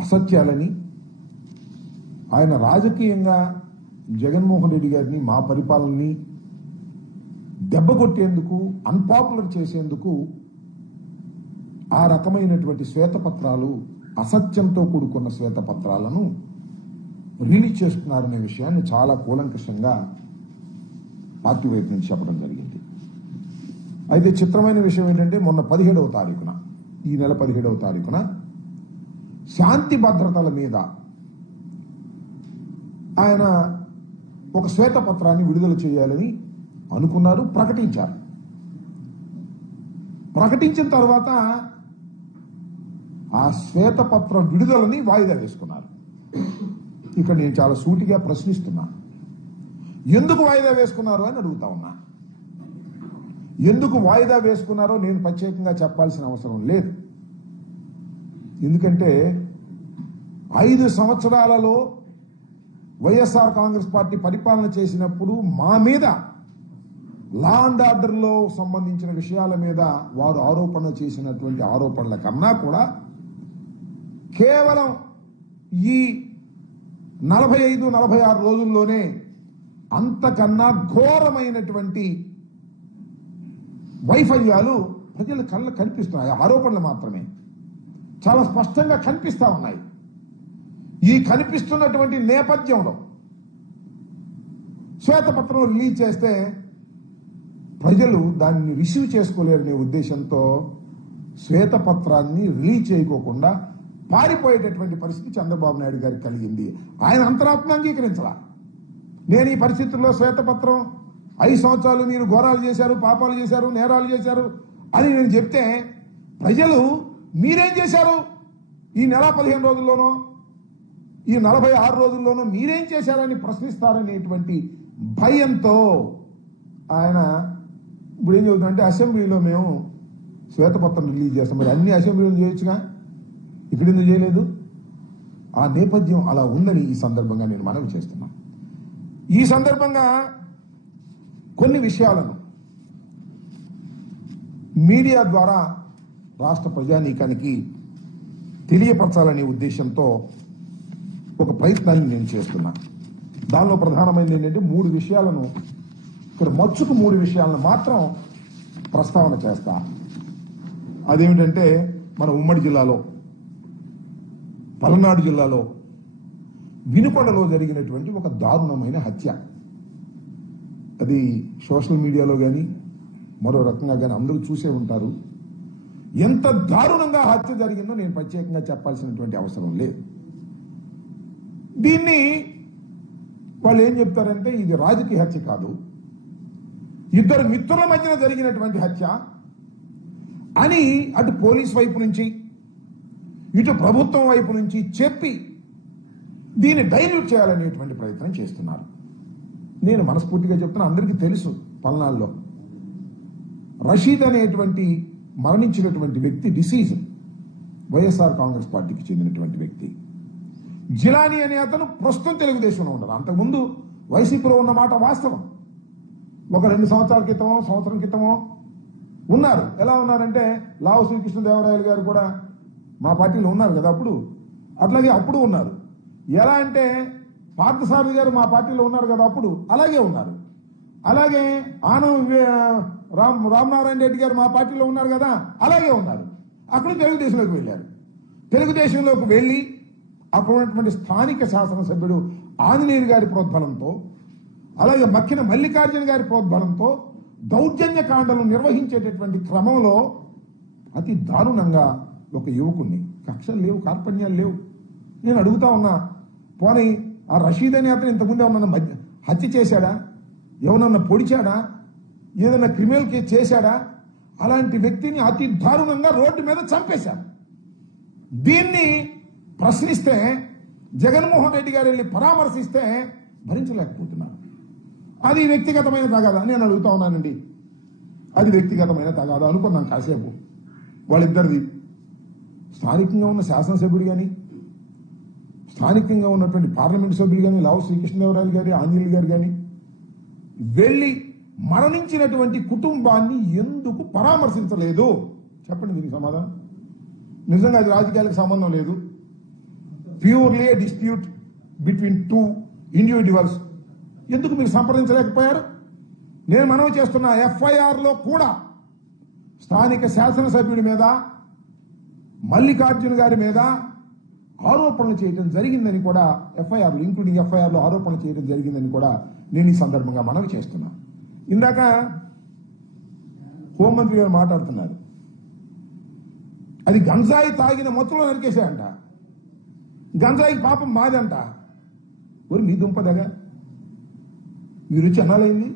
అసత్యాలని ఆయన రాజకీయంగా జగన్మోహన్ రెడ్డి గారిని మా పరిపాలనని దెబ్బ కొట్టేందుకు అన్పాపులర్ చేసేందుకు ఆ రకమైనటువంటి శ్వేతపత్రాలు అసత్యంతో కూడుకున్న శ్వేతపత్రాలను రిలీజ్ చేస్తున్నారనే విషయాన్ని చాలా కూలంకషంగా పార్టీ వైపు నుంచి చెప్పడం జరిగింది. అయితే చిత్రమైన విషయం ఏంటంటే మొన్న 17వ తారీఖున ఈ నెల 17వ తారీఖున శాంతి భద్రతల మీద ఆయన ఒక శ్వేతపత్రాన్ని విడుదల చేయాలని అనుకున్నారు, ప్రకటించారు. ప్రకటించిన తర్వాత ఆ శ్వేతపత్ర విడుదలని వాయిదా వేసుకున్నారు. ఇక్కడ నేను చాలా సూటిగా ప్రశ్నిస్తున్నా, ఎందుకు వాయిదా వేసుకున్నారు అని అడుగుతా ఉన్నా. ఎందుకు వాయిదా వేసుకున్నారో నేను ప్రత్యేకంగా చెప్పాల్సిన అవసరం లేదు. ఎందుకంటే 5 సంవత్సరాలలో వైఎస్ఆర్ కాంగ్రెస్ పార్టీ పరిపాలన చేసినప్పుడు మా మీద లా అండ్ ఆర్డర్లో సంబంధించిన విషయాల మీద వారు ఆరోపణ చేసినటువంటి ఆరోపణల కన్నా కూడా కేవలం ఈ 45-46 రోజుల్లోనే అంతకన్నా ఘోరమైనటువంటి వైఫల్యాలు ప్రజల కళ్ళ కనిపిస్తున్నాయి. ఆరోపణలు మాత్రమే చాలా స్పష్టంగా కనిపిస్తా ఉన్నాయి. ఈ కనిపిస్తున్నటువంటి నేపథ్యంలో శ్వేతపత్రం రిలీజ్ చేస్తే ప్రజలు దాన్ని రిసీవ్ చేసుకోలేరనే ఉద్దేశంతో శ్వేతపత్రాన్ని రిలీజ్ చేయకోకుండా పారిపోయేటటువంటి పరిస్థితి చంద్రబాబు నాయుడు గారికి కలిగింది. ఆయన అంతరాత్మ అంగీకరించాల. నేను ఈ పరిస్థితుల్లో శ్వేతపత్రం 5 సంవత్సరాలు మీరు ఘోరాలు చేశారు, పాపాలు చేశారు, నేరాలు చేశారు అని నేను చెప్తే ప్రజలు మీరేం చేశారు ఈ నెల 15 రోజుల్లోనో ఈ 46 రోజుల్లోనూ మీరేం చేశారని ప్రశ్నిస్తారనేటువంటి భయంతో ఆయన ఇప్పుడు ఏం చెబుతుందంటే అసెంబ్లీలో మేము శ్వేతపత్రం రిలీజ్ చేస్తాం. మరి అన్ని అసెంబ్లీలు చేయొచ్చుగా, ఇక్కడ ఎందుకు చేయలేదు? ఆ నేపథ్యం అలా ఉందని ఈ సందర్భంగా నేను మనవి చేస్తున్నాను. ఈ సందర్భంగా కొన్ని విషయాలను మీడియా ద్వారా రాష్ట్ర ప్రజానీకానికి తెలియపరచాలనే ఉద్దేశంతో ఒక ప్రయత్నాన్ని నేను చేస్తున్నా. దానిలో ప్రధానమైనది ఏంటంటే 3 విషయాలను ఇక్కడ మచ్చుకు 3 విషయాలను మాత్రం ప్రస్తావన చేస్తా. అదేమిటంటే మన ఉమ్మడి జిల్లాలో పల్నాడు జిల్లాలో వినుకొండలో జరిగినటువంటి ఒక దారుణమైన హత్య. అది సోషల్ మీడియాలో కానీ మరో రకంగా కానీ అందరూ చూసే ఉంటారు. ఎంత దారుణంగా హత్య జరిగిందో నేను ప్రత్యేకంగా చెప్పాల్సినటువంటి అవసరం లేదు. దీన్ని వాళ్ళు ఏం చెప్తారంటే ఇది రాజకీయ హత్య కాదు, 2 మిత్రుల మధ్యన జరిగినటువంటి హత్య అని అటు పోలీస్ వైపు నుంచి ఇటు ప్రభుత్వం వైపు నుంచి చెప్పి దీన్ని డైల్యూట్ చేయాలనేటువంటి ప్రయత్నం చేస్తున్నారు. నేను మనస్ఫూర్తిగా చెప్తున్నా, అందరికీ తెలుసు పల్నాడులో రషీద్ అనేటువంటి మరణించినటువంటి వ్యక్తి డిసీజ్ వైఎస్ఆర్ కాంగ్రెస్ పార్టీకి చెందినటువంటి వ్యక్తి. జిలానీ అనే అతను ప్రస్తుతం తెలుగుదేశంలో ఉన్నారు. అంతకుముందు వైసీపీలో ఉన్న మాట వాస్తవం. ఒక 2 సంవత్సరాల క్రితమో సంవత్సరం క్రితమో ఉన్నారు. ఎలా ఉన్నారంటే లావు శ్రీకృష్ణదేవరాయలు గారు కూడా మా పార్టీలో ఉన్నారు కదా అప్పుడు, అట్లాగే అప్పుడు ఉన్నారు. ఎలా అంటే పార్థసారథి గారు మా పార్టీలో ఉన్నారు కదా అప్పుడు, అలాగే ఉన్నారు. అలాగే ఆనం రామనారాయణ రెడ్డి గారు మా పార్టీలో ఉన్నారు కదా, అలాగే ఉన్నారు. అక్కడ తెలుగుదేశంలోకి వెళ్ళారు. తెలుగుదేశంలోకి వెళ్ళి అక్కడ ఉన్నటువంటి స్థానిక శాసనసభ్యుడు ఆంజనేయులు గారి ప్రోద్బలంతో, అలాగే మక్కిన మల్లికార్జున గారి ప్రోద్బలంతో దౌర్జన్య కాండలు నిర్వహించేటటువంటి క్రమంలో అతి దారుణంగా ఒక యువకుణ్ణి, కక్షలు లేవు, కార్పణ్యాలు లేవు. నేను అడుగుతా ఉన్నా, పోనీ ఆ రషీద్ అనే అతను ఇంతకుముందు ఏమన్నా హత్య చేశాడా, ఎవరన్నా పొడిచాడా, ఏదైనా క్రిమినల్ కేసు చేశాడా? అలాంటి వ్యక్తిని అతి దారుణంగా రోడ్డు మీద చంపేశారు. దీన్ని ప్రశ్నిస్తే జగన్మోహన్ రెడ్డి గారు వెళ్ళి పరామర్శిస్తే భరించలేకపోతున్నారు. అది వ్యక్తిగతమైన తగాదా? నేను అడుగుతా ఉన్నానండి, అది వ్యక్తిగతమైన తగాదా అనుకున్నాను కాసేపు. వాళ్ళిద్దరిది స్థానికంగా ఉన్న శాసనసభ్యుడు కానీ స్థానికంగా ఉన్నటువంటి పార్లమెంటు సభ్యులు కానీ లావు శ్రీకృష్ణదేవరాయలు గారి ఆంజనేయులు గారు కానీ వెళ్ళి మరణించినటువంటి కుటుంబాన్ని ఎందుకు పరామర్శించలేదు? చెప్పండి దీనికి సమాధానం. నిజంగా అది రాజకీయాలకు సంబంధం లేదు, purely dispute between two individuals. ఎందుకు మీరు సంప్రదించలేకపోయారు? నేను మనవి చేస్తున్న FIR లో కూడా స్థానిక శాసనసభ్యుడి మీద, మల్లికార్జున గారి మీద ఆరోపణలు చేయడం జరిగిందని కూడా FIR లో ఆరోపణలు చేయడం జరిగిందని కూడా నేను ఈ సందర్భంగా మనవి చేస్తున్నా. ఇందాక హోంమంత్రి గారు మాట్లాడుతున్నారు, అది గంజాయి తాగిన మత్తులో నరికేశాయంట. గంజాయి పాపం మాదంట. మరి మీ దుంపదగా మీరు వచ్చి అనాలైంది?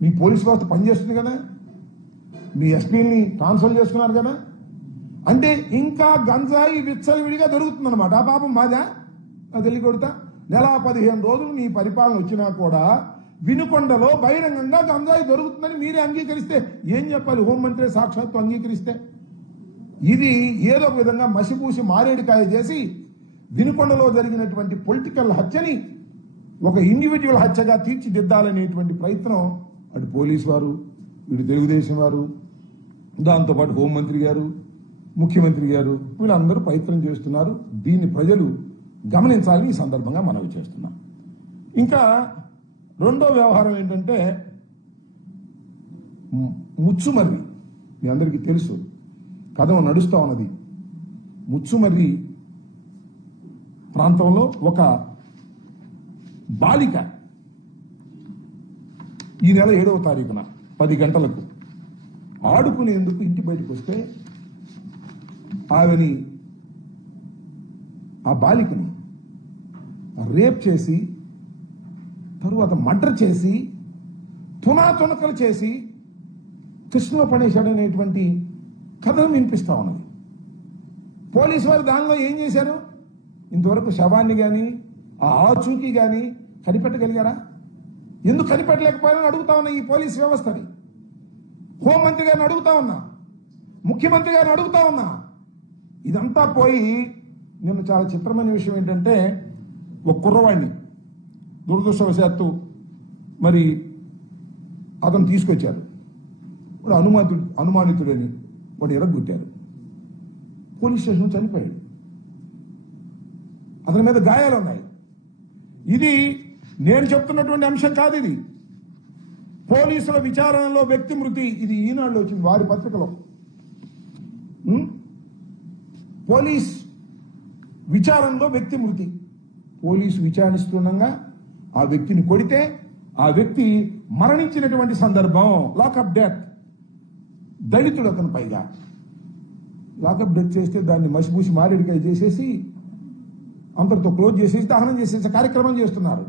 మీ పోలీస్ వ్యవస్థ పనిచేస్తుంది కదా, మీ ఎస్పీని ట్రాన్స్ఫర్ చేసుకున్నారు కదా, అంటే ఇంకా గంజాయి విచ్చలవిడిగా దొరుకుతుందన్నమాట. ఆ పాపం మాదా? అది తెలియ కొడతా. నెల 15 రోజులు మీ పరిపాలన వచ్చినా కూడా వినుకొండలో బహిరంగంగా గంజాయి దొరుకుతుందని మీరే అంగీకరిస్తే ఏం చెప్పాలి? హోంమంత్రి సాక్షాత్తు అంగీకరిస్తే ఇది ఏదో ఒక విధంగా మసిపూసి మారేడికాయ చేసి వినుకొండలో జరిగినటువంటి పొలిటికల్ హత్యని ఒక ఇండివిజువల్ హత్యగా తీర్చిదిద్దాలనేటువంటి ప్రయత్నం అటు పోలీసు వారు, ఇటు తెలుగుదేశం వారు, దాంతోపాటు హోంమంత్రి గారు, ముఖ్యమంత్రి గారు వీళ్ళందరూ ప్రయత్నం చేస్తున్నారు. దీన్ని ప్రజలు గమనించాలని ఈ సందర్భంగా మనవి చేస్తున్నాం. ఇంకా రెండో వ్యవహారం ఏంటంటే ముచ్చుమర్రి. మీ అందరికీ తెలుసు, కథ నడుస్తా ఉన్నది. ముచ్చుమర్రి ప్రాంతంలో ఒక బాలిక ఈ నెల 7వ తారీఖున 10 గంటలకు ఆడుకునేందుకు ఇంటి బయటకు వస్తే ఆమెని, ఆ బాలికని రేప్ చేసి తరువాత మర్డర్ చేసి తునాతునకలు చేసి కృష్ణలో పడేశాడనేటువంటి కథను వినిపిస్తా ఉన్నది. పోలీసు వారు దానిలో ఏం చేశారు? ఇంతవరకు శవాన్ని కానీ ఆ ఆచూకీ కానీ కనిపెట్టగలిగారా? ఎందుకు కనిపెట్టలేకపోయారని అడుగుతా ఉన్నా ఈ పోలీస్ వ్యవస్థని. హోంమంత్రి గారిని అడుగుతా ఉన్నా, ముఖ్యమంత్రి గారిని అడుగుతా ఉన్నా. ఇదంతా పోయి నిన్న చాలా చిత్రమైన విషయం ఏంటంటే, ఒక కుర్రవాడిని దురదృష్టవశాత్తు మరి అతను తీసుకొచ్చారు. వాడు అనుమానితుడని వాడు ఎరగొట్టారు. పోలీస్ స్టేషన్ చనిపోయాడు. అతని మీద గాయాలు ఉన్నాయి. ఇది నేను చెప్తున్నటువంటి అంశం కాదు. ఇది పోలీసుల విచారణలో వ్యక్తి మృతి. ఇది ఈనాడులో వచ్చింది, వారి పత్రికలో. పోలీస్ విచారణలో వ్యక్తి మృతి. పోలీసు విచారిస్తుండగా ఆ వ్యక్తిని కొడితే ఆ వ్యక్తి మరణించినటువంటి సందర్భం. Lockup death. దళితుడు అతను. పైగా లాకప్ డెత్ చేస్తే దాన్ని మసిపూసి మారేడికాయ చేసేసి అంతటితో క్లోజ్ చేసేసి దహనం చేసేసి కార్యక్రమం చేస్తున్నారు.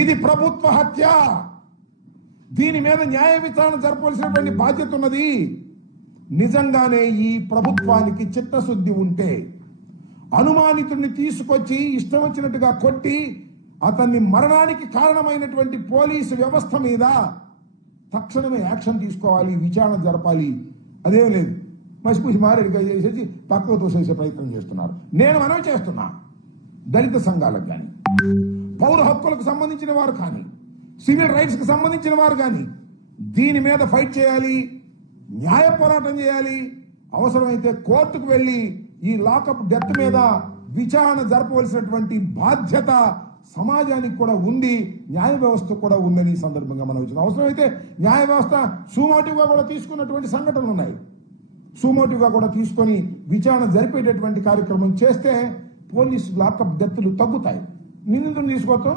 ఇది ప్రభుత్వ హత్య. దీని మీద న్యాయ విచారణ జరపవలసినటువంటి బాధ్యత ఉన్నది. నిజంగానే ఈ ప్రభుత్వానికి చిత్తశుద్ధి ఉంటే అనుమానితుడిని తీసుకొచ్చి ఇష్టం వచ్చినట్టుగా కొట్టి అతన్ని మరణానికి కారణమైనటువంటి పోలీసు వ్యవస్థ మీద తక్షణమే యాక్షన్ తీసుకోవాలి, విచారణ జరపాలి. అదేం లేదు, మసిపూసి మారేడికాయ చేసేసి పక్కకు తోసేసే ప్రయత్నం చేస్తున్నారు. నేను మనవి చేస్తున్నా, దళిత సంఘాలకు కానీ, పౌర హక్కులకు సంబంధించిన వారు కానీ, సివిల్ రైట్స్ కి సంబంధించిన వారు కానీ దీని మీద ఫైట్ చేయాలి, న్యాయ పోరాటం చేయాలి. అవసరమైతే కోర్టుకు వెళ్లి ఈ లాకప్ డెత్ మీద విచారణ జరపవలసినటువంటి బాధ్యత సమాజానికి కూడా ఉంది, న్యాయ వ్యవస్థ కూడా ఉందని ఈ సందర్భంగా మనం వచ్చిన. అవసరమైతే న్యాయ వ్యవస్థ సూమోటివ్గా కూడా తీసుకున్నటువంటి సంఘటనలు ఉన్నాయి. సూమోటివ్గా కూడా తీసుకొని విచారణ జరిపేటటువంటి కార్యక్రమం చేస్తే పోలీసు లాకప్ డెత్లు తగ్గుతాయి. నిందితుని తీసుకోవటం,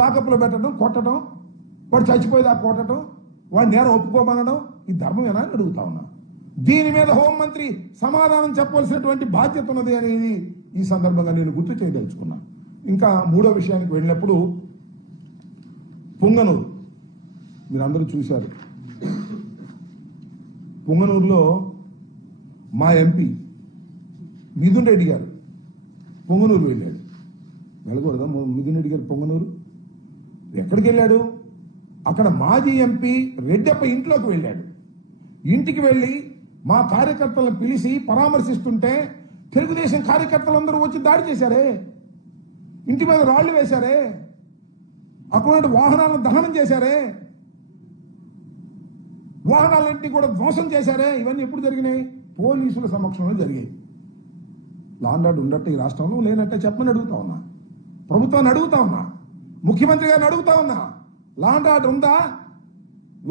లాకప్లో పెట్టడం, కొట్టడం, వాడు చచ్చిపోయేదా కొట్టడం, వాడు నేరం ఒప్పుకోమనడం, ఈ ధర్మమేనా అని అడుగుతా ఉన్నా. దీని మీద హోంమంత్రి సమాధానం చెప్పవలసినటువంటి బాధ్యత ఉన్నది అనేది ఈ సందర్భంగా నేను గుర్తు చేయదలుచుకున్నా. ఇంకా మూడో విషయానికి వెళ్ళినప్పుడు పొంగనూరు మీరందరూ చూశారు. పొంగనూరులో మా ఎంపీ మిథున్ రెడ్డి గారు పొంగనూరు వెళ్ళాడు. వెళ్ళకూడదా మిథున్ రెడ్డి గారు పొంగనూరు? ఎక్కడికి వెళ్ళాడు? అక్కడ మాజీ ఎంపీ రెడ్డప్ప ఇంట్లోకి వెళ్ళాడు. ఇంటికి వెళ్ళి మా కార్యకర్తలను పిలిచి పరామర్శిస్తుంటే తెలుగుదేశం కార్యకర్తలందరూ వచ్చి దాడి చేశారే, ఇంటి మీద రాళ్లు వేశారే, అక్కడ వాహనాలను దహనం చేశారే, వాహనాలన్నింటినీ కూడా ధ్వంసం చేశారే. ఇవన్నీ ఎప్పుడు జరిగినాయి? పోలీసుల సమక్షంలో జరిగాయి. లా అండ్ ఆర్డర్ ఉండట్టు ఈ రాష్ట్రంలో లేనట్టే చెప్పమని అడుగుతా ఉన్నా, ప్రభుత్వాన్ని అడుగుతా ఉన్నా, ముఖ్యమంత్రి గారిని అడుగుతా ఉన్నా. లా అండ్ ఆర్డర్ ఉందా?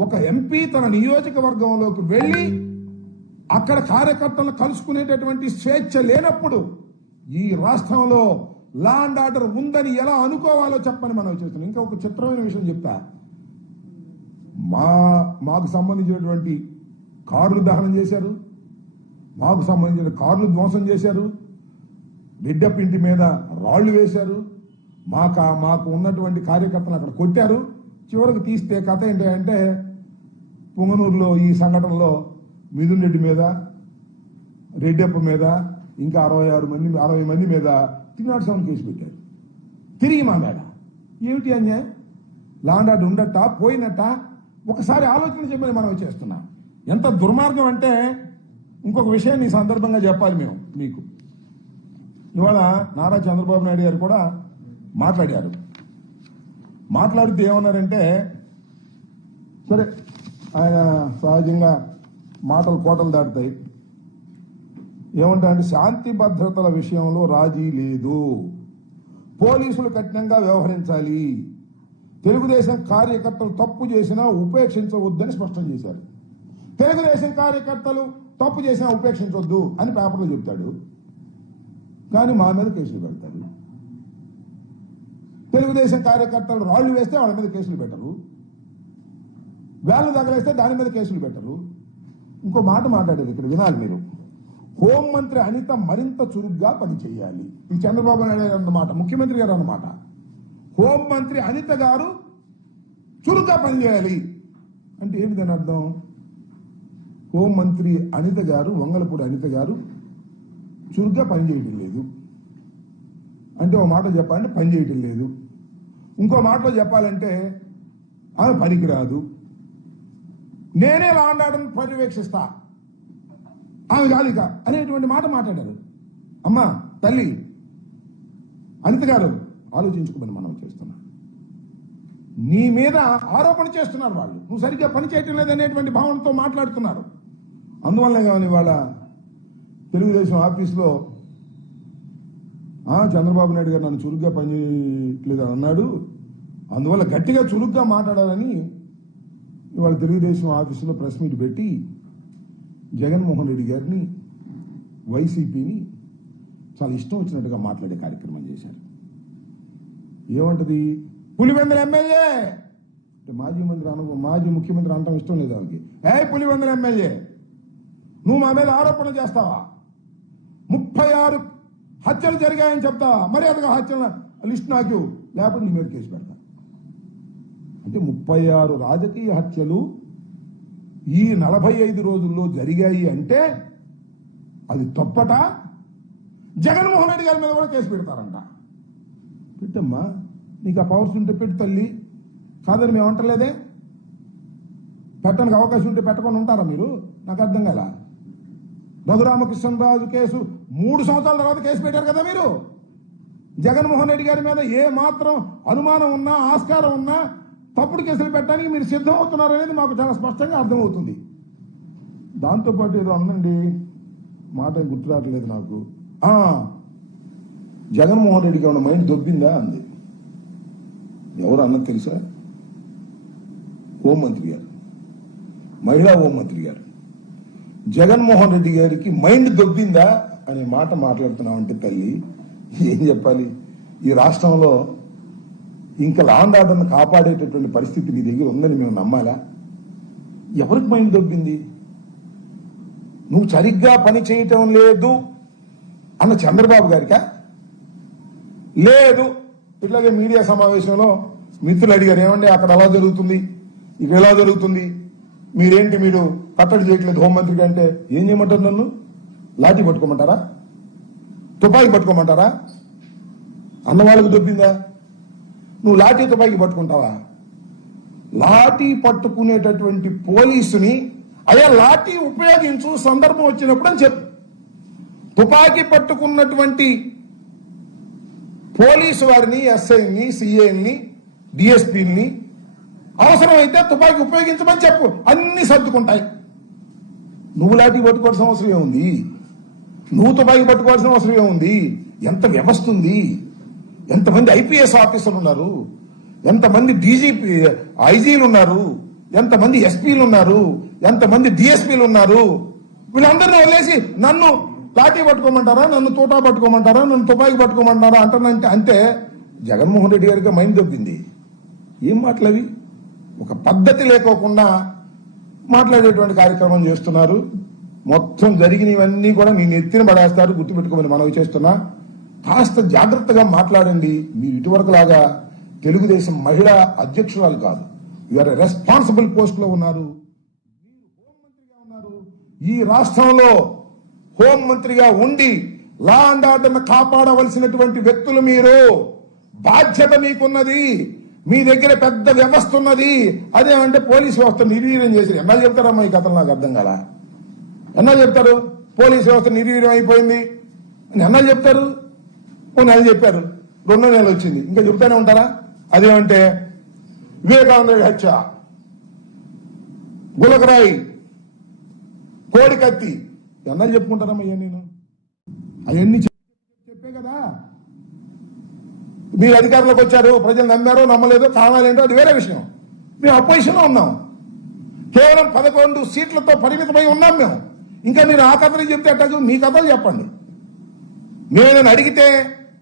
ఒక ఎంపీ తన నియోజకవర్గంలోకి వెళ్ళి అక్కడ కార్యకర్తలను కలుసుకునేటటువంటి స్వేచ్ఛ లేనప్పుడు ఈ రాష్ట్రంలో లా అండ్ ఆర్డర్ ఉందని ఎలా అనుకోవాలో చెప్పని మనం చేస్తున్నాం. ఇంకా ఒక చిత్రమైన విషయం చెప్తా. మాకు సంబంధించినటువంటి కార్లు దహనం చేశారు, మాకు సంబంధించిన కార్లు ధ్వంసం చేశారు, బిడ్డప్ ఇంటి మీద రాళ్లు వేశారు, మాకు ఉన్నటువంటి కార్యకర్తలు అక్కడ కొట్టారు. చివరికి తీస్తే కథ ఏంటంటే పుంగనూరులో ఈ సంఘటనలో మిథున్ రెడ్డి మీద, రెడ్డప్ప మీద, ఇంకా 60 మంది మీద 307 కేసు పెట్టారు. తిరిగి మా మీద ఏమిటి అన్యాయం? లా అండ్ ఆర్డర్ ఉండట పోయినట్ట? ఒకసారి ఆలోచన చెప్పని మనం చేస్తున్నాం. ఎంత దుర్మార్గం అంటే ఇంకొక విషయాన్ని ఈ సందర్భంగా చెప్పాలి మేము మీకు. ఇవాళ నారా చంద్రబాబు నాయుడు గారు కూడా మాట్లాడారు. మాట్లాడితే ఏమన్నారంటే, సరే ఆయన సహజంగా మాటలు కోటలు దాటుతాయి. ఏమంటారంటే శాంతి భద్రతల విషయంలో రాజీ లేదు, పోలీసులు కఠినంగా వ్యవహరించాలి, తెలుగుదేశం కార్యకర్తలు తప్పు చేసినా ఉపేక్షించవద్దని స్పష్టం చేశారు. తెలుగుదేశం కార్యకర్తలు తప్పు చేసినా ఉపేక్షించవద్దు అని పేపర్లో చెప్తాడు, కానీ మా మీద కేసులు పెడతారు. తెలుగుదేశం కార్యకర్తలు రాళ్లు వేస్తే వాళ్ళ మీద కేసులు పెట్టరు, వేళ్ళు తగలేస్తే దాని మీద కేసులు పెట్టరు. ఇంకో మాట మాట్లాడారు ఇక్కడ, వినాలి మీరు. హోంమంత్రి అనిత మరింత చురుగ్గా పనిచేయాలి. ఇది చంద్రబాబు నాయుడు గారు అన్నమాట, ముఖ్యమంత్రి గారు అన్నమాట. హోంమంత్రి అనిత గారు చురుగ్గా పనిచేయాలి అంటే ఏమి దాని అర్థం? హోంమంత్రి అనిత గారు, వంగలపూడి అనిత గారు చురుగ్గా పనిచేయటం లేదు అంటే ఒక మాట చెప్పాలంటే పని చేయటం లేదు. ఇంకో మాటలో చెప్పాలంటే ఆమె పనికిరాదు, నేనే లా అండ్ ఆర్డర్ని పర్యవేక్షిస్తా, ఆమె గాలిక అనేటువంటి మాట మాట్లాడారు. అమ్మా తల్లి అనిత గారు ఆలోచించుకోమని మనం చేస్తున్నాం. నీ మీద ఆరోపణ చేస్తున్నారు వాళ్ళు, నువ్వు సరిగ్గా పని చేయటం లేదనేటువంటి భావనతో మాట్లాడుతున్నారు. అందువల్లే కానీ వాళ్ళ తెలుగుదేశం ఆఫీసులో చంద్రబాబు నాయుడు గారు నన్ను చురుగ్గా పనిచేయట్లేదు అన్నాడు, అందువల్ల గట్టిగా చురుగ్గా మాట్లాడాలని ఇవాళ తెలుగుదేశం ఆఫీసులో ప్రెస్ మీట్ పెట్టి జగన్మోహన్ రెడ్డి గారిని, వైసీపీని చాలా ఇష్టం వచ్చినట్టుగా మాట్లాడే కార్యక్రమం చేశారు. ఏమంటది? పులివెందుల ఎమ్మెల్యే అంటే మాజీ ముఖ్యమంత్రి అనటం ఇష్టం లేదు ఆమెకి. పులివెందుల ఎమ్మెల్యే నువ్వు మా మీద ఆరోపణ చేస్తావా? 36 హత్యలు జరిగాయని చెప్తావా? మర్యాదగా హత్యల లిస్ట్ నాకు, లేకపోతే నీ మీద కేసు పెడతా. అంటే 36 రాజకీయ హత్యలు ఈ 45 రోజుల్లో జరిగాయి అంటే అది తప్పట. జగన్మోహన్ రెడ్డి గారి మీద కూడా కేసు పెడతారంట. పెట్టమ్మా, నీకు ఆ పవర్స్ ఉంటే పెట్టు తల్లి, కాదని మేము అంటలేదే. పెట్టడానికి అవకాశం ఉంటే పెట్టకుండా ఉంటారా మీరు? నాకు అర్థం కాల. రఘురామకృష్ణరాజు కేసు 3 సంవత్సరాల తర్వాత కేసు పెట్టారు కదా మీరు. జగన్మోహన్ రెడ్డి గారి మీద ఏ మాత్రం అనుమానం ఉన్నా, ఆస్కారం ఉన్నా తప్పుడు కేసులు పెట్టడానికి మీరు సిద్ధం అవుతున్నారు అనేది మాకు చాలా స్పష్టంగా అర్థమవుతుంది. దాంతోపాటు ఏదో అందండి, మాట గుర్తు రావట్లేదు నాకు. జగన్మోహన్ రెడ్డికి ఏమైనా మైండ్ దొబ్బిందా అంది. ఎవరు అన్నది తెలుసా? హోంమంత్రి గారు, మహిళా హోంమంత్రి గారు. జగన్మోహన్ రెడ్డి గారికి మైండ్ దొబ్బిందా అనే మాట మాట్లాడుతున్నామంటే తల్లి ఏం చెప్పాలి? ఈ రాష్ట్రంలో ఇంకా లా అండ్ ఆర్డర్ను కాపాడేటటువంటి పరిస్థితి నీ దగ్గర ఉందని మేము నమ్మాలా? ఎవరికి మైండ్ దొబ్బింది? నువ్వు సరిగ్గా పని చేయటం లేదు అన్న చంద్రబాబు గారికా? లేదు. ఇట్లాగే మీడియా సమావేశంలో మిత్రులు అడిగారు, ఏమండి అక్కడ అలా జరుగుతుంది, ఇక్కడ ఎలా జరుగుతుంది, మీరేంటి మీరు కట్టడి చేయట్లేదు హోంమంత్రికి అంటే ఏం చేయమంటారు? నన్ను లాఠీ పట్టుకోమంటారా? తుపాకీ పట్టుకోమంటారా? అన్నవాళ్ళకు దొబ్బిందా? నువ్వు లాఠీ తుపాకీ పట్టుకుంటావా? లాఠీ పట్టుకునేటటువంటి పోలీసుని అయ్యా లాఠీ ఉపయోగించు సందర్భం వచ్చినప్పుడు అని చెప్పు. తుపాకీ పట్టుకున్నటువంటి పోలీసు వారిని, ఎస్ఐని, సిఐని, డిఎస్పీని అవసరమైతే తుపాకీ ఉపయోగించమని చెప్పు, అన్ని సర్దుకుంటాయి. నువ్వు లాఠీ పట్టుకోవాల్సిన అవసరం ఏముంది? నువ్వు తుపాకి పట్టుకోవాల్సిన అవసరం ఏముంది? ఎంత వ్యవస్థ ఉంది, ఎంతమంది ఐపీఎస్ ఆఫీసర్లు ఉన్నారు, ఎంతమంది డీజీపీ ఐజీలు ఉన్నారు, ఎంతమంది ఎస్పీలు ఉన్నారు, ఎంతమంది డిఎస్పీలు ఉన్నారు. వీళ్ళందరినీ వదిలేసి నన్ను లాఠీ పట్టుకోమంటారా, నన్ను తోటా పట్టుకోమంటారా, నన్ను తుపాకి పట్టుకోమంటారా అంటానంటే అంటే జగన్మోహన్ రెడ్డి గారికి మైండ్ దొబ్బింది. ఏం మాటలవి? ఒక పద్ధతి లేకోకుండా మాట్లాడేటువంటి కార్యక్రమం చేస్తున్నారు. మొత్తం జరిగినవన్నీ కూడా నేను ఎత్తిన పడేస్తారు, గుర్తుపెట్టుకోమని మనవి చేస్తున్నా. కాస్త జాగ్రత్తగా మాట్లాడండి. మీరు ఇటువరకు లాగా తెలుగుదేశం మహిళా అధ్యక్షురాలు కాదు, యూఆర్ రెస్పాన్సిబుల్ పోస్ట్ లో ఉన్నారు. మీరు హోంమంత్రిగా ఉన్నారు. ఈ రాష్ట్రంలో హోంమంత్రిగా ఉండి లా అండ్ ఆర్డర్ను కాపాడవలసినటువంటి వ్యక్తులు మీరు. బాధ్యత మీకున్నది. మీ దగ్గర పెద్ద వ్యవస్థ ఉన్నది. అదేమంటే పోలీస్ వ్యవస్థ నిర్వీర్యం చేసి ఎన్నా చెప్తారమ్మా? ఈ కథలు నాకు అర్థం కాల. ఎన్నా చెప్తారు పోలీస్ వ్యవస్థ నిర్వీర్యం అయిపోయింది అని ఎన్నా చెప్తారు? నెల చెప్పారు, 2 నెలలు వచ్చింది, ఇంకా చెబుతానే ఉంటారా? అదేమంటే వివేకానంద హత్య, గులకరాయి, కోడికత్తి ఎన్నా చెప్పుకుంటారమ్మా? నేను అవన్నీ చెప్పే కదా. మీరు అధికారంలోకి వచ్చారు, ప్రజలు నమ్మారో నమ్మలేదో కావాలేంటో అది వేరే విషయం. మేము అపోజిషన్లో ఉన్నాం, కేవలం 11 సీట్లతో పరిమితమై ఉన్నాం మేము. ఇంకా మీరు ఆ కథలు చెప్తే అట్టదు, మీ కథలు చెప్పండి. నేను అడిగితే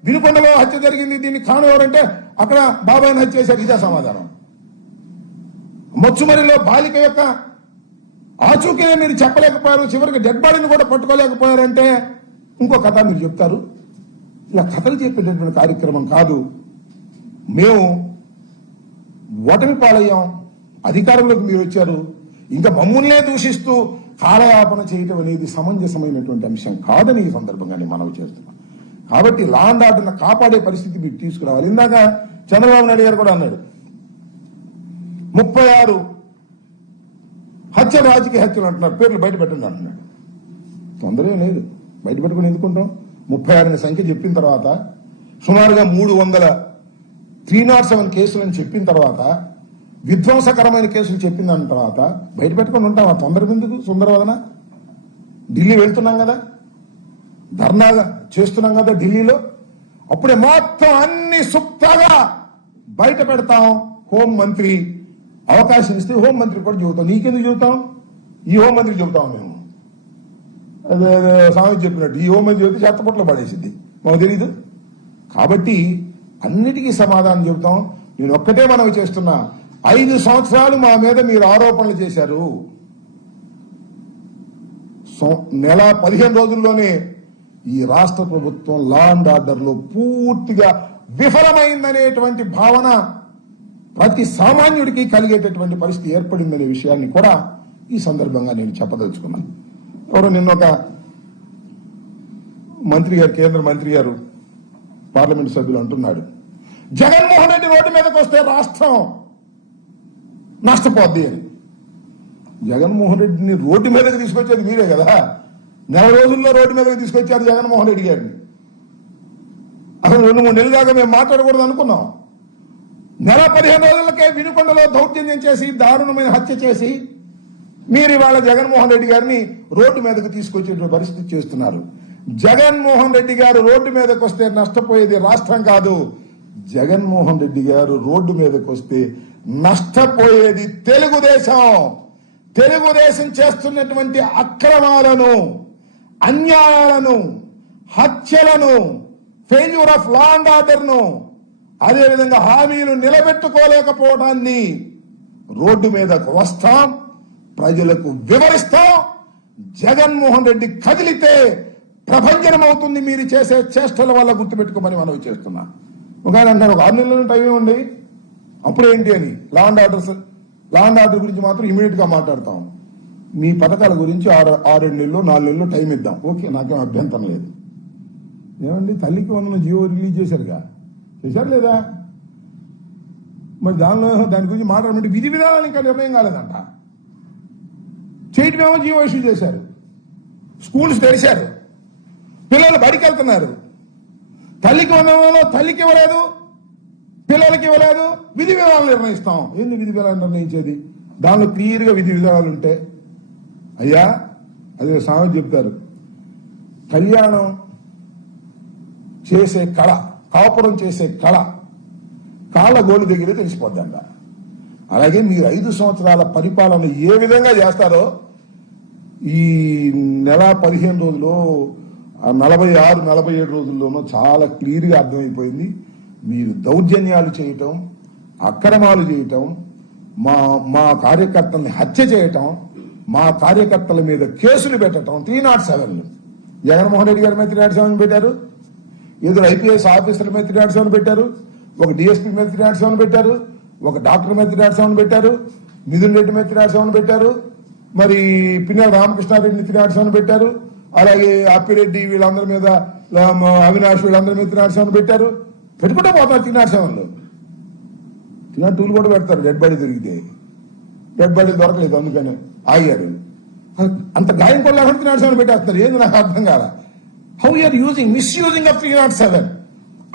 వినుకొండలో హత్య జరిగింది, దీన్ని కారణం ఎవరంటే అక్కడ బాబాయ్ని హత్య చేశారు, ఇదే సమాధానం. మొచ్చుమరిలో బాలిక యొక్క ఆచూకీనే మీరు చెప్పలేకపోయారు, చివరికి డెడ్ బాడీని కూడా పట్టుకోలేకపోయారంటే ఇంకో కథ మీరు చెప్తారు. ఇలా కథలు చెప్పేటటువంటి కార్యక్రమం కాదు. మేము ఓటమి పాలయ్యాం, అధికారంలోకి మీరు వచ్చారు, ఇంకా మమ్మల్నే దూషిస్తూ కాలయాపన చేయటం అనేది సమంజసమైనటువంటి అంశం కాదని ఈ సందర్భంగా నేను మనవి చేస్తున్నాను. కాబట్టి లా అండ్ ఆర్డర్ను కాపాడే పరిస్థితి మీరు తీసుకురావాలి. ఇందాక చంద్రబాబు నాయుడు గారు కూడా అన్నాడు 36 హత్యలు, రాజకీయ హత్యలు అంటున్నారు, పేర్లు బయట పెట్టండి అంటున్నాడు. తొందరే లేదు, బయట పెట్టుకుని ఎందుకుంటాం? 36 సంఖ్య చెప్పిన తర్వాత, సుమారుగా 307 కేసులని చెప్పిన తర్వాత, విధ్వంసకరమైన కేసులు చెప్పిన దాని తర్వాత బయట పెట్టుకుని ఉంటాం. ఆ తొందర ఎందుకు? సుందరవదన ఢిల్లీ వెళ్తున్నాం కదా, ధర్నాగా చేస్తున్నాం కదా ఢిల్లీలో, అప్పుడే మొత్తం అన్ని సుప్తగా బయట పెడతాం. హోంమంత్రి అవకాశం ఇస్తే హోంమంత్రి కూడా చెబుతాం. నీకెందుకు చెబుతాం? ఈ హోంమంత్రి చెబుతాం మేము. అదే స్వామి చెప్పినట్టు ఈ హోంమంత్రి చెబితే చెత్తపట్లో పడేసింది, మాకు తెలీదు. కాబట్టి అన్నిటికీ సమాధానం చెబుతాం. నేను ఒక్కటే మనవి చేస్తున్నా, 5 సంవత్సరాలు మా మీద మీరు ఆరోపణలు చేశారు. నెల 15 రోజుల్లోనే ఈ రాష్ట్ర ప్రభుత్వం లా అండ్ ఆర్డర్ లో పూర్తిగా విఫలమైందనేటువంటి భావన ప్రతి సామాన్యుడికి కలిగేటటువంటి పరిస్థితి ఏర్పడిందనే విషయాన్ని కూడా ఈ సందర్భంగా నేను చెప్పదలుచుకున్నాను. ఎవరో నిన్న ఒక మంత్రి గారు, కేంద్ర మంత్రి గారు, పార్లమెంట్ సభ్యులు అంటున్నాడు, జగన్మోహన్ రెడ్డి రోడ్డు మీదకి వస్తే రాష్ట్రం నష్టపోద్ది అని. జగన్మోహన్ రెడ్డిని రోడ్డు మీదకి తీసుకొచ్చేది మీరే కదా. 4 రోజుల్లో రోడ్డు మీదకి తీసుకొచ్చారు జగన్మోహన్ రెడ్డి గారిని. అసలు 2-3 నెలలు దాకా మేము మాట్లాడకూడదు అనుకున్నాం. నెల 15 రోజులకే వినుకొండలో దౌర్జన్యం చేసి, దారుణమైన హత్య చేసి, మీరు ఇవాళ జగన్మోహన్ రెడ్డి గారిని రోడ్డు మీదకి తీసుకొచ్చే పరిస్థితి చేస్తున్నారు. జగన్మోహన్ రెడ్డి గారు రోడ్డు మీదకి వస్తే నష్టపోయేది రాష్ట్రం కాదు. జగన్మోహన్ రెడ్డి గారు రోడ్డు మీదకి వస్తే నష్టపోయేది తెలుగుదేశం. తెలుగుదేశం చేస్తున్నటువంటి అక్రమాలను, అన్యాయాలను, హత్యలను, failure of law and order ను, అదేవిధంగా హామీలు నిలబెట్టుకోలేకపోవడాన్ని రోడ్డు మీదకు వస్తాం, ప్రజలకు వివరిస్తాం. జగన్మోహన్ రెడ్డి కదిలితే ప్రభంజనం అవుతుంది మీరు చేసే చేష్టల వల్ల, గుర్తుపెట్టుకోమని మనవి చేస్తున్నా. ఒక ఆయన అంటారు 6 నెలల టైం ఉంది అప్పుడేంటి అని. లా అండ్ ఆర్డర్ గురించి మాత్రం ఇమీడియట్ గా మాట్లాడతాం. మీ పథకాల గురించి 6 నెలలు 4 నెలలు టైం ఇద్దాం, ఓకే, నాకేం అభ్యంతరం లేదు. ఏమండి, తల్లికి వందనం జియో రిలీజ్ చేశారు లేదా? మరి దాని గురించి మాట్లాడమంటే విధి విధానాలు ఇంకా నిర్ణయం కాలేదంట. చేయటమేమో జియో ఇష్యూ చేశారు, స్కూల్స్ తెరిచారు, పిల్లలు బడికి వెళ్తున్నారు. తల్లికి వందనంలో తల్లికి ఇవ్వలేదు, పిల్లలకి ఇవ్వలేదు, విధి విధానాలు నిర్ణయిస్తాం. ఏంది విధి విధానాలు నిర్ణయించేది? దానిలో క్లియర్గా విధి విధానాలు ఉంటే, అయ్యా అదే సామెత చెప్తారు, కళ్యాణం చేసే కళ, కాపురం చేసే కళ కాళ్ళగోలు దగ్గరే తెలిసిపోద్దంట. అలాగే మీరు 5 సంవత్సరాల పరిపాలన ఏ విధంగా చేస్తారో ఈ నెల 15 రోజుల్లో 46-47 రోజుల్లోనూ చాలా క్లియర్గా అర్థమైపోయింది. మీరు దౌర్జన్యాలు చేయటం, అక్రమాలు చేయటం, మా కార్యకర్తల్ని హత్య చేయటం, మా కార్యకర్తల మీద కేసులు పెట్టడం 307. జగన్మోహన్ రెడ్డి గారి మీద 307 పెట్టారు, ఇద్దరు ఐపీఎస్ ఆఫీసర్ల మీద 307 పెట్టారు, ఒక డిఎస్పీ మీద 307 పెట్టారు, ఒక డాక్టర్ మీద 307 పెట్టారు, మిథున్ రెడ్డి మీద 307 పెట్టారు, మరి పిన్నెల రామకృష్ణారెడ్డిని 307 పెట్టారు, అలాగే అప్పిరెడ్డి వీళ్ళందరి మీద, అవినాష్ వీళ్ళందరి మీద 307 పెట్టారు. పెట్టుకుంటే పోతారు 307. 302 కూడా పెడతారు డెడ్ బాడీ దొరికితే. డెడ్ బాడీ దొరకలేదు అందుకని ఆగారు. అంత గాయం కూడా లేకుండా 307 పెట్టేస్తారు. ఏంది నాకు అర్థం కాల. హౌ యూఆర్ మిస్యూజింగ్ ఆఫ్ 307,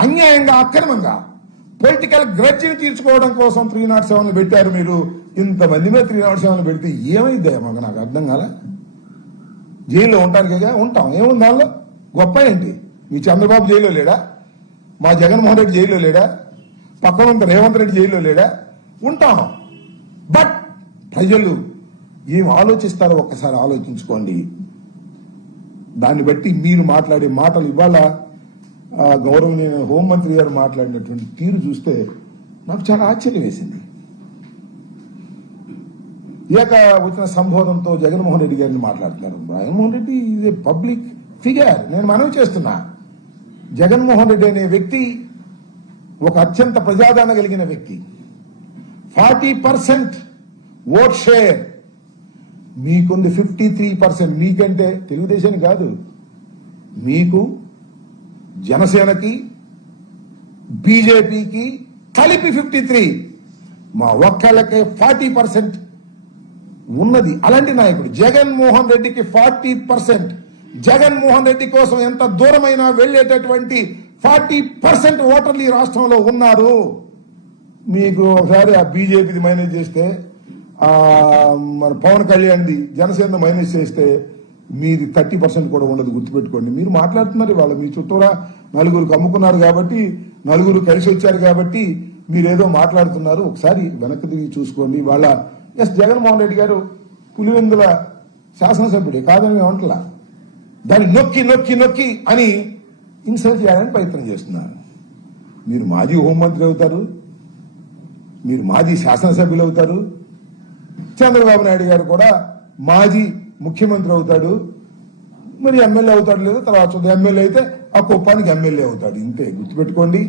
అన్యాయంగా అక్రమంగా పొలిటికల్ గ్రడ్జిని తీర్చుకోవడం కోసం 307 పెట్టారు. మీరు ఇంతమంది మీద 307 పెడితే ఏమైందే మాకు నాకు అర్థం కాల. జైల్లో ఉంటాను కదా, ఉంటాం, ఏముంది దానిలో గొప్ప ఏంటి? మీ చంద్రబాబు జైల్లో లేడా? మా జగన్మోహన్ రెడ్డి జైల్లో లేడా? పక్కన ఉన్న రేవంత్ రెడ్డి జైల్లో లేడా? ఉంటాం. బట్ ప్రజలు ఏం ఆలోచిస్తారో ఒక్కసారి ఆలోచించుకోండి. దాన్ని బట్టి మీరు మాట్లాడే మాటలు, ఇవాళ గౌరవనీయ హోంమంత్రి గారు మాట్లాడినటువంటి తీరు చూస్తే నాకు చాలా ఆశ్చర్యం వేసింది. ఇక వచ్చిన సంబోధనతో జగన్మోహన్ రెడ్డి గారిని మాట్లాడుతున్నారు. Jaganmohan Reddy is a public figure. నేను మనవి చేస్తున్నా, జగన్మోహన్ రెడ్డి అనే వ్యక్తి ఒక అత్యంత ప్రజాదరణ కలిగిన వ్యక్తి. 40% ఓట్ షేర్ మీకుంది, 53%. మీకంటే తెలుగుదేశానికి కాదు, మీకు జనసేనకి బీజేపీకి కలిపి 53, మా ఒక్కళ్ళకే 40% ఉన్నది. అలాంటి నాయకుడు జగన్మోహన్ రెడ్డికి 40%. జగన్మోహన్ రెడ్డి కోసం ఎంత దూరమైనా వెళ్లేటటువంటి 40% ఓటర్లు ఈ రాష్ట్రంలో ఉన్నారు. మీకు ఒకసారి ఆ బీజేపీది మైనస్ చేస్తే, మన పవన్ కళ్యాణ్ది జనసేన మైనస్ చేస్తే మీది 30% కూడా ఉండదు. గుర్తుపెట్టుకోండి. మీరు మాట్లాడుతున్నారు ఇవాళ మీ చుట్టూరా నలుగురికి అమ్ముకున్నారు కాబట్టి, నలుగురు కలిసి వచ్చారు కాబట్టి మీరేదో మాట్లాడుతున్నారు. ఒకసారి వెనక్కి తిరిగి చూసుకోండి. ఇవాళ జగన్మోహన్ రెడ్డి గారు పులివెందుల శాసనసభ్యుడే కాదని ఏమంటలా, దాన్ని నొక్కి నొక్కి నొక్కి అని ఇన్సల్ట్ చేయాలని ప్రయత్నం చేస్తున్నారు. మీరు మాజీ హోంమంత్రి అవుతారు, మీరు మాజీ శాసనసభ్యులు అవుతారు, చంద్రబాబు నాయుడు గారు కూడా మాజీ ముఖ్యమంత్రి అవుతాడు, మరి ఎమ్మెల్యే అవుతాడు లేదు తర్వాత చూద్దాం. ఎమ్మెల్యే అయితే ఆ కుప్పానికి ఎమ్మెల్యే అవుతాడు. ఇంతే, గుర్తుపెట్టుకోండి.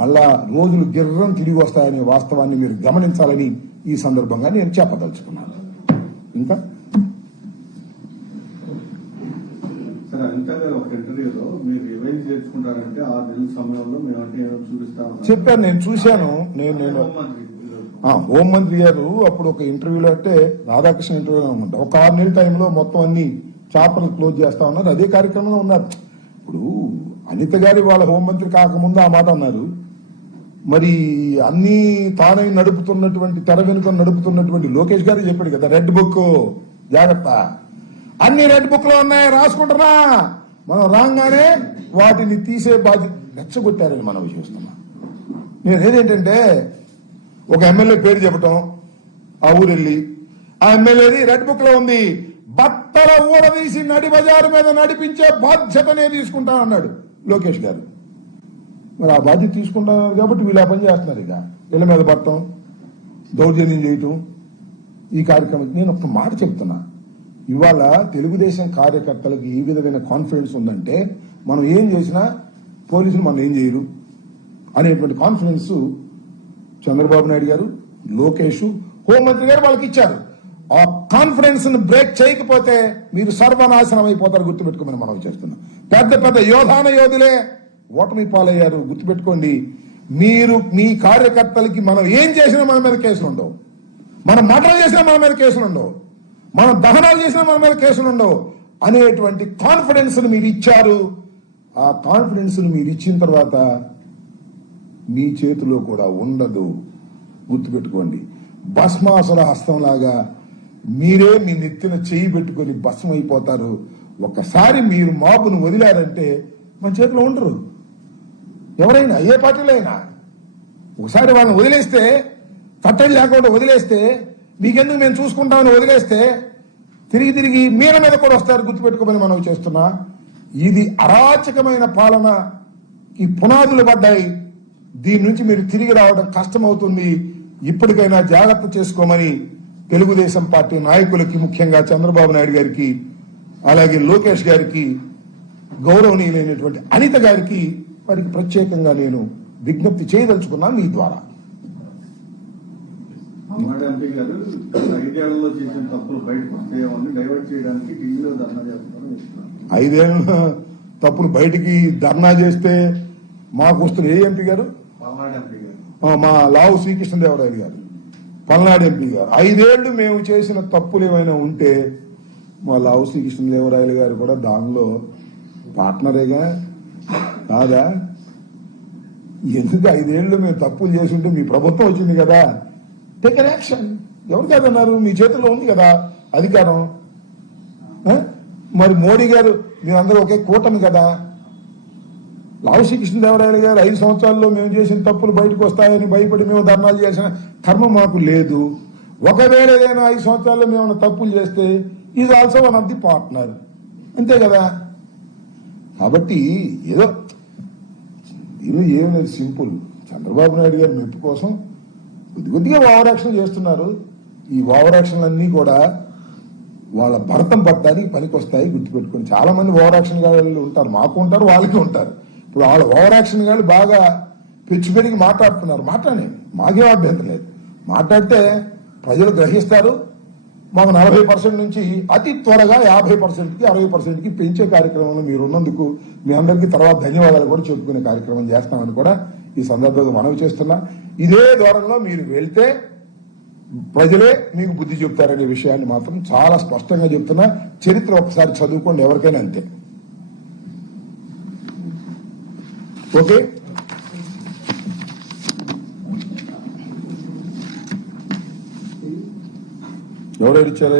మళ్ళా రోజులు గిర్రం తిరిగి వస్తాయనే వాస్తవాన్ని మీరు గమనించాలని ఈ సందర్భంగా నేను చెప్పదలుచుకున్నాను. ఇంకా చెప్పాను, నేను చూశాను. నేను హోంమంత్రి గారు అప్పుడు ఒక ఇంటర్వ్యూలో, అంటే రాధాకృష్ణ ఇంటర్వ్యూలో అనుకుంటా, ఒక 6 నెలల టైంలో మొత్తం అన్ని చాపర్లు క్లోజ్ చేస్తా ఉన్నారు. అదే కార్యక్రమంలో ఉన్నారు. ఇప్పుడు అనిత గారి వాళ్ళ హోంమంత్రి కాకముందు ఆ మాట అన్నారు. మరి అన్ని తానై నడుపుతున్నటువంటి, తెర వెనుక నడుపుతున్నటువంటి లోకేష్ గారు చెప్పాడు కదా, రెడ్ బుక్ జాగ్రత్త, అన్ని రెడ్ బుక్ లో ఉన్నాయి, రాసుకుంటున్నా, మనం రాగానే వాటిని తీసే బాధ్యత. రెచ్చగొట్టారని మనం చూస్తున్నాం. నేను ఏదేంటంటే, ఒక ఎమ్మెల్యే పేరు చెప్పటం, ఆ ఊరెళ్ళి ఆ ఎమ్మెల్యేది రెడ్ బుక్ లో ఉంది, బట్టల ఊడదీసి నడి బజారు మీద నడిపించే బాధ్యతనే తీసుకుంటానన్నాడు లోకేష్ గారు. మరి ఆ బాధ్యత తీసుకుంటున్నారు కాబట్టి వీళ్ళు ఆ పని చేస్తున్నారు. ఇక ఇళ్ల మీద పడటం, దౌర్జన్యం చేయటం, ఈ కార్యక్రమం. నేను ఒక మాట చెప్తున్నా, ఇవాళ తెలుగుదేశం కార్యకర్తలకు ఈ విధమైన కాన్ఫిడెన్స్ ఉందంటే, మనం ఏం చేసినా పోలీసులు మనం ఏం చేయరు అనేటువంటి కాన్ఫిడెన్స్ చంద్రబాబు నాయుడు గారు, లోకేష్, హోంమంత్రి గారు వాళ్ళకి ఇచ్చారు. ఆ కాన్ఫిడెన్స్ ను బ్రేక్ చేయకపోతే మీరు సర్వనాశనం అయిపోతారు. గుర్తుపెట్టుకోమని మనం చేస్తున్నాం. పెద్ద పెద్ద యోధాన యోధులే ఓటమి పాలయ్యారు. గుర్తుపెట్టుకోండి. మీరు మీ కార్యకర్తలకి మనం ఏం చేసినా మన మీద కేసులు ఉండవు, మనం మర్డర్ చేసినా మన మీద కేసులు ఉండవు, మనం దహనాలు చేసినా మన మీద కేసులు ఉండవు అనేటువంటి కాన్ఫిడెన్స్ ను మీరు ఇచ్చారు. ఆ కాన్ఫిడెన్స్ ను మీరు ఇచ్చిన తర్వాత మీ చేతిలో కూడా ఉండదు. గుర్తుపెట్టుకోండి. భస్మాసుర హస్తంలాగా మీరే మీ నెత్తిన చేయి పెట్టుకొని భస్మం అయిపోతారు. ఒక్కసారి మీరు మాబును వదిలారంటే మన చేతిలో ఉండరు ఎవరైనా, ఏ పార్టీలో అయినా. ఒకసారి వాళ్ళని వదిలేస్తే, కట్టడి లేకుండా వదిలేస్తే, మీకెందుకు మేము చూసుకుంటామని వదిలేస్తే తిరిగి తిరిగి మీల మీద కూడా వస్తారు. గుర్తుపెట్టుకోమని మనం చేస్తున్నా. ఇది అరాచకమైన పాలనకి పునాదులు పడ్డాయి. దీని నుంచి మీరు తిరిగి రావడం కష్టమవుతుంది. ఇప్పటికైనా జాగ్రత్త చేసుకోమని తెలుగుదేశం పార్టీ నాయకులకి, ముఖ్యంగా చంద్రబాబు నాయుడు గారికి, అలాగే లోకేష్ గారికి, గౌరవనీయులైనటువంటి అనిత గారికి, వారికి ప్రత్యేకంగా నేను విజ్ఞప్తి చేయదలుచుకున్నా మీ ద్వారా. ఎంపీ గారు 5 ఏళ్లలో చేసిన తప్పులు బయటకు వస్తాయేమని డైవర్ట్ చేయడానికి ఢిల్లీలో ధర్నా చేస్తారని చెప్తున్నారు. 5 ఏళ్ళ తప్పులు బయటికి ధర్నా చేస్తే మాకు వస్తున్న ఏ ఎంపీ గారు? పల్నాడు ఎంపీ గారు. మా లావు శ్రీకృష్ణదేవరాయలు గారు, పల్నాడు ఎంపీ గారు. 5 ఏళ్లు మేము చేసిన తప్పులు ఏమైనా ఉంటే మా లావు శ్రీకృష్ణదేవరాయలు గారు కూడా దానిలో పార్ట్నరేగా కాదా? ఎందుకు 5 ఏళ్లు మేము తప్పులు చేస్తుంటే మీ ప్రభుత్వం వచ్చింది కదా, టేక్ అన్ యాక్షన్. ఎవరు కాదన్నారు? మీ చేతుల్లో ఉంది కదా అధికారం. మరి మోడీ గారు, మీరందరూ ఒకే కూటమి కదా. లావు శ్రీకృష్ణదేవరాయలు గారు 5 సంవత్సరాల్లో మేము చేసిన తప్పులు బయటకు వస్తాయని భయపడి మేము ధర్నాలు చేసిన కర్మ మాకు లేదు. ఒకవేళ ఏదైనా 5 సంవత్సరాల్లో మేము తప్పులు చేస్తే is also one of the partner, అంతే కదా. కాబట్టి ఏదో దీనిలో ఏం లేదు, సింపుల్. చంద్రబాబు నాయుడు గారి మెప్పు కోసం కొద్దిగా ఓవర్ యాక్షన్ చేస్తున్నారు. ఈ ఓవర్ యాక్షన్లన్నీ కూడా వాళ్ళ భరతం పట్టడానికి పనికొస్తాయి, గుర్తుపెట్టుకుని. చాలా మంది ఓవర్ యాక్షన్ గాళ్ళు ఉంటారు, మాకు ఉంటారు, వాళ్ళకి ఉంటారు. ఇప్పుడు వాళ్ళ ఓవర్ యాక్షన్ గాళ్ళు బాగా పెచ్చు పెరిగి మాట్లాడుతున్నారు. మాట్లాడండి, మాకేం అభ్యంతరం లేదు. మాట్లాడితే ప్రజలు గ్రహిస్తారు. మాకు 40% నుంచి అతి త్వరగా 50%కి 60%కి పెంచే కార్యక్రమంలో మీరు ఉన్నందుకు మీ అందరికీ తర్వాత ధన్యవాదాలు కూడా చెప్పుకునే కార్యక్రమం చేస్తామని కూడా ఈ సందర్భంగా మనవి చేస్తున్నా. ఇదే ధోరణిలో మీరు వెళ్తే ప్రజలే మీకు బుద్ధి చెప్తారనే విషయాన్ని మాత్రం చాలా స్పష్టంగా చెప్తున్నా. చరిత్ర ఒకసారి చదువుకోండి, ఎవరికైనా అంతే. ఓకే, ఎవరు ఇచ్చారు?